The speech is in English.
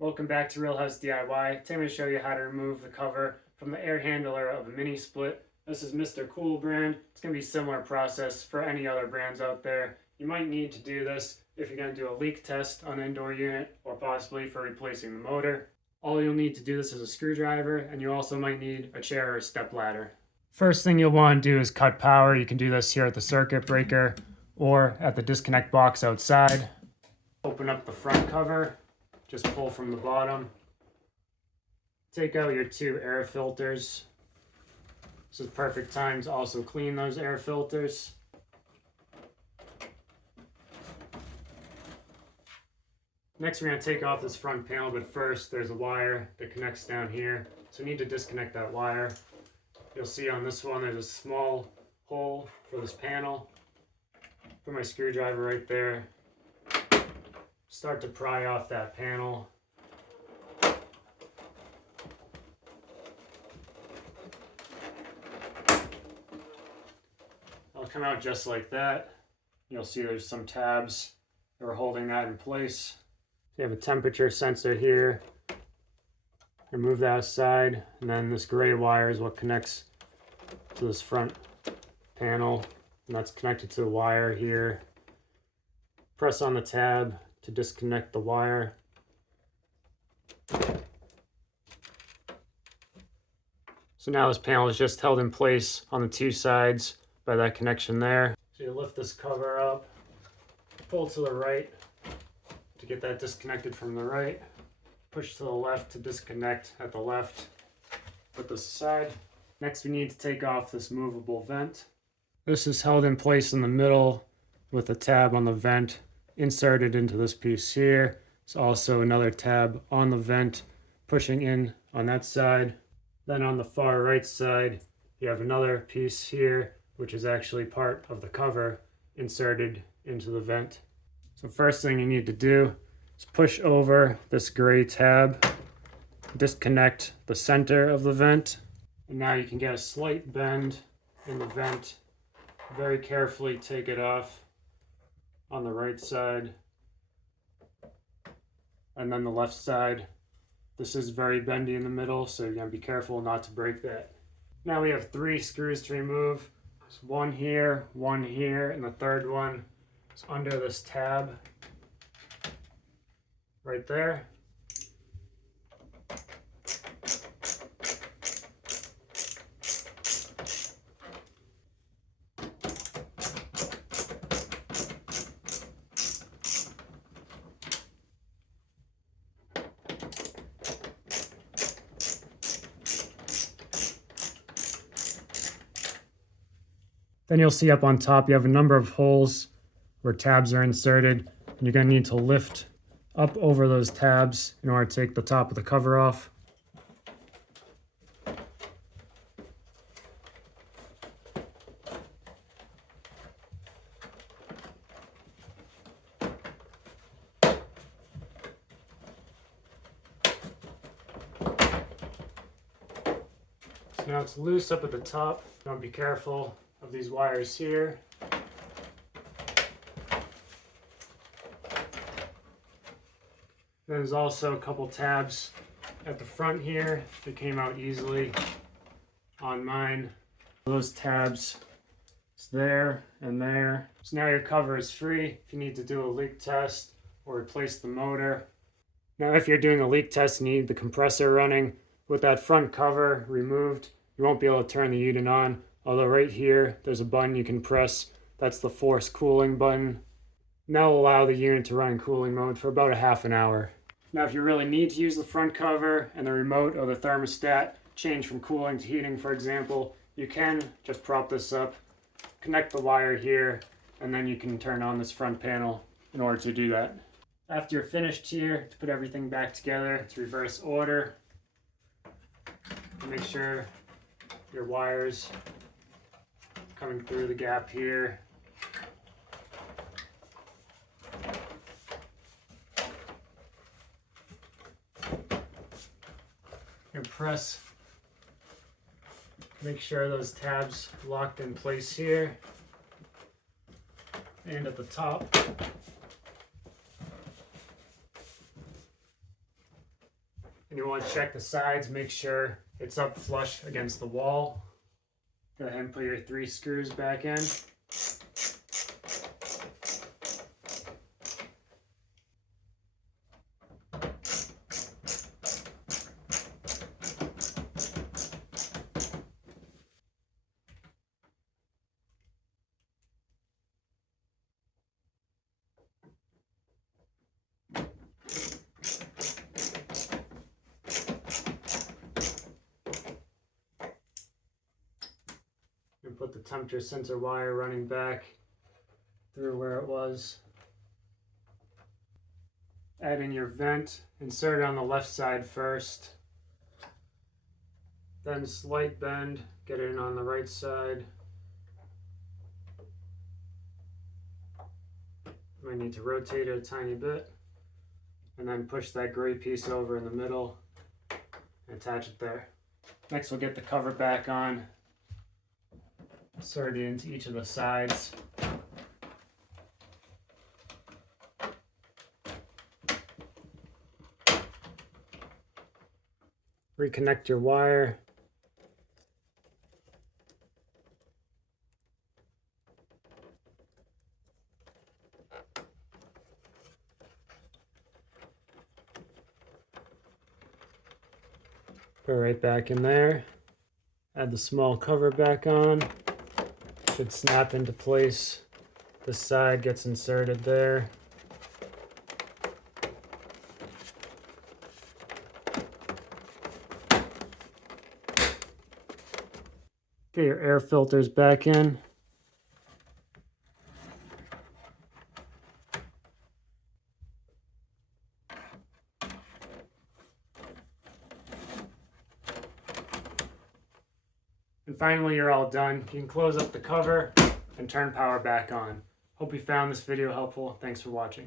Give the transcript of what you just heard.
Welcome back to RealHouseDIY. Today I'm going to show you how to remove the cover from the air handler of a mini split. This is Mr. Cool brand. It's going to be a similar process for any other brands out there. You might need to do this if you're going to do a leak test on an indoor unit or possibly for replacing the motor. All you'll need to do this is a screwdriver, and you also might need a chair or a step ladder. First thing you'll want to do is cut power. You can do this here at the circuit breaker or at the disconnect box outside. Open up the front cover. Just pull from the bottom. Take out your two air filters. This is perfect time to also clean those air filters. Next, we're going to take off this front panel, but first there's a wire that connects down here. So we need to disconnect that wire. You'll see on this one there's a small hole for this panel. Put my screwdriver right there. Start to pry off that panel. It'll come out just like that. You'll see there's some tabs that are holding that in place. You have a temperature sensor here. Remove that aside, and then this gray wire is what connects to this front panel, and that's connected to the wire here. Press on the tab to disconnect the wire. So now this panel is just held in place on the two sides by that connection there. So you lift this cover up, pull to the right to get that disconnected from the right, push to the left to disconnect at the left. Put this aside. Next, we need to take off this movable vent. This is held in place in the middle with a tab on the vent inserted into this piece here. There's also another tab on the vent pushing in on that side. Then on the far right side, you have another piece here, which is actually part of the cover inserted into the vent. So first thing you need to do is push over this gray tab, disconnect the center of the vent, and now you can get a slight bend in the vent. Very carefully take it off on the right side, and then the left side. This is very bendy in the middle, so you're going to be careful not to break that. Now we have 3 screws to remove. There's one here, and the third one is under this tab right there. Then you'll see up on top you have a number of holes where tabs are inserted, and you're going to need to lift up over those tabs in order to take the top of the cover off. So now it's loose up at the top. Don't be careful of these wires here. There's also a couple tabs at the front here that came out easily on mine. Those tabs, it's there and there. So now your cover is free if you need to do a leak test or replace the motor. Now if you're doing a leak test and you need the compressor running, with that front cover removed, you won't be able to turn the unit on. Although right here, there's a button you can press. That's the force cooling button. And that will allow the unit to run in cooling mode for about a half an hour. Now, if you really need to use the front cover and the remote or the thermostat, change from cooling to heating, for example, you can just prop this up, connect the wire here, and then you can turn on this front panel in order to do that. After you're finished here, to put everything back together, it's reverse order. Make sure your wires coming through the gap here. And press. Make sure those tabs locked in place here and at the top. And you want to check the sides, make sure it's up flush against the wall. Go ahead and put your 3 screws back in. And put the temperature sensor wire running back through where it was. Add in your vent, insert it on the left side first. Then slight bend, get it in on the right side. Might need to rotate it a tiny bit. And then push that gray piece over in the middle and attach it there. Next we'll get the cover back on. Insert it into each of the sides. Reconnect your wire. Put it right back in there. Add the small cover back on. Should snap into place. This side gets inserted there. Get your air filters back in. And finally, you're all done. You can close up the cover and turn power back on. Hope you found this video helpful. Thanks for watching.